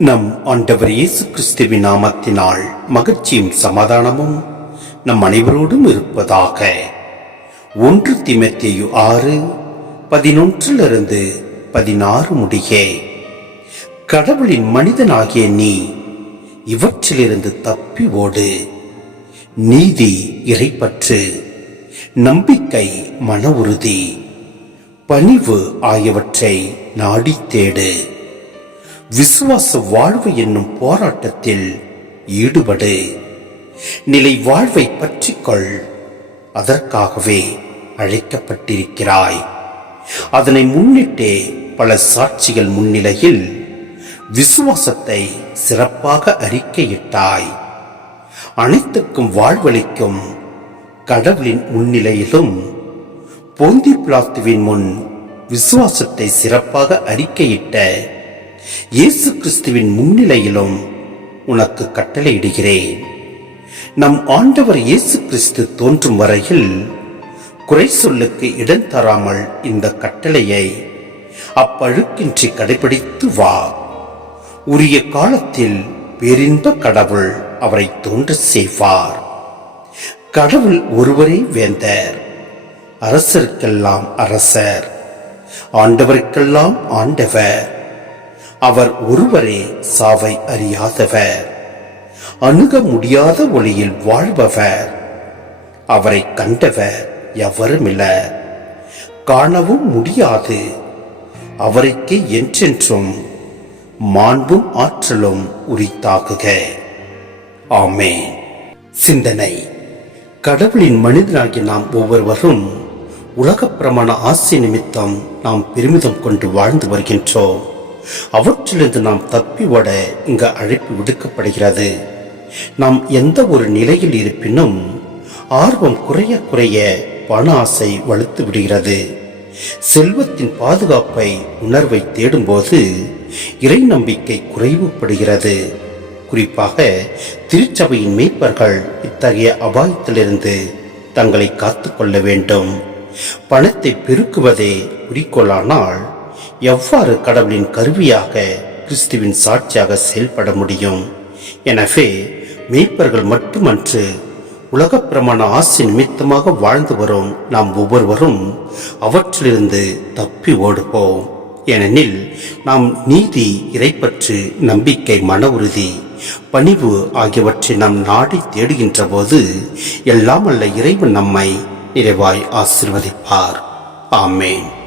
நம் ஆண்டவர் இயேசு கிறிஸ்துவின் நாமத்தினால் மகிழ்ச்சியும் சமாதானமும் நம் அனைவரோடும் இருப்பதாக. ஒன்று திமத்தேயு ஆறு பதினொன்றிலிருந்து பதினாறு முடியே. கடவுளின் மனிதனாகிய நீ இவற்றிலிருந்து தப்பி ஓடு. நீதி இறைப்பற்று நம்பிக்கை மன உறுதி பணிவு ஆகியவற்றை நாடித்தேடு. விசுவாச வாழ்வு என்னும் போராட்டத்தில் ஈடுபடு. நிலை வாழ்வை பற்றிக்கொள். அதற்காகவே அழைக்கப்பட்டிருக்கிறாய். அதனை முன்னிட்டே பல சாட்சிகள் முன்னிலையில் விசுவாசத்தை சிறப்பாக அறிக்கையிட்டாய். அனைத்துக்கும் வாழ்வளிக்கும் கடவுளின் முன்னிலையிலும் போந்தி பிளாத்துவின் முன் விசுவாசத்தை சிறப்பாக அறிக்கையிட்ட இயேசு கிறிஸ்துவின் முன்னிலையிலும் உனக்கு கட்டளையிடுகிறேன். நம் ஆண்டவர் இயேசு கிறிஸ்து தோன்றும் வரையில் குறை சொல்லுக்கு இடம் தராமல் இந்த கட்டளையை அப்பழுக்கின்றி கடைபிடித்து வா. உரிய காலத்தில் பேரின்ப கடவுள் அவரை தோன்ற செய்வார். கடவுள் ஒருவரே வேந்தர். அரசருக்கெல்லாம் அரசர். ஆண்டவருக்கெல்லாம் ஆண்டவர். அவர் ஒருவரே சாவை அறியாதவர். அணுக முடியாத ஒளியில் வாழ்பவர். அவரை கண்டவர் எவருமில்லை. காணவும் முடியாது. அவருக்கே என்றென்றும் மாண்பும் ஆற்றலும் உரித்தாகுக. ஆமே சிந்தனை. கடவுளின் மனிதனாகி நாம் ஒவ்வொருவரும் உலகப் பிரமாண ஆசை நிமித்தம் நாம் பெருமிதம் கொண்டு வாழ்ந்து வருகின்றோம். அவற்றிலிருந்து நாம் தப்பி ஓட இங்கு அழைப்பு விடுக்கப்படுகிறது. நாம் எந்த ஒரு நிலையில் இருப்பினும் ஆர்வம் குறைய குறைய பண ஆசை வலுத்து விடுகிறது. செல்வத்தின் பாதுகாப்பை உணர்வை தேடும்போது இறை நம்பிக்கை குறைவுபடுகிறது. குறிப்பாக திருச்சபையின் மேய்ப்பர்கள் இத்தகைய அபாயத்திலிருந்து தங்களை காத்துக்கொள்ள வேண்டும். பணத்தை பெருக்குவதே குறிக்கோளானால் எவ்வாறு கடவுளின் கருவியாக கிறிஸ்துவின் சாட்சியாக செயல்பட முடியும்? எனவே மேய்ப்பர்கள் மட்டுமன்று உலகப் பிரமாண ஆசை நிமித்தமாக வாழ்ந்து வரும் நாம் ஒவ்வொருவரும் அவற்றிலிருந்து தப்பி ஓடுவோம். ஏனெனில் நாம் நீதி இறைப்பற்று நம்பிக்கை மன உறுதி பணிவு ஆகியவற்றை நாம் நாடி தேடுகின்ற போது எல்லாம் அல்ல இறைவன் நம்மை நிறைவாய் ஆசிர்வதிப்பார். ஆமேன்.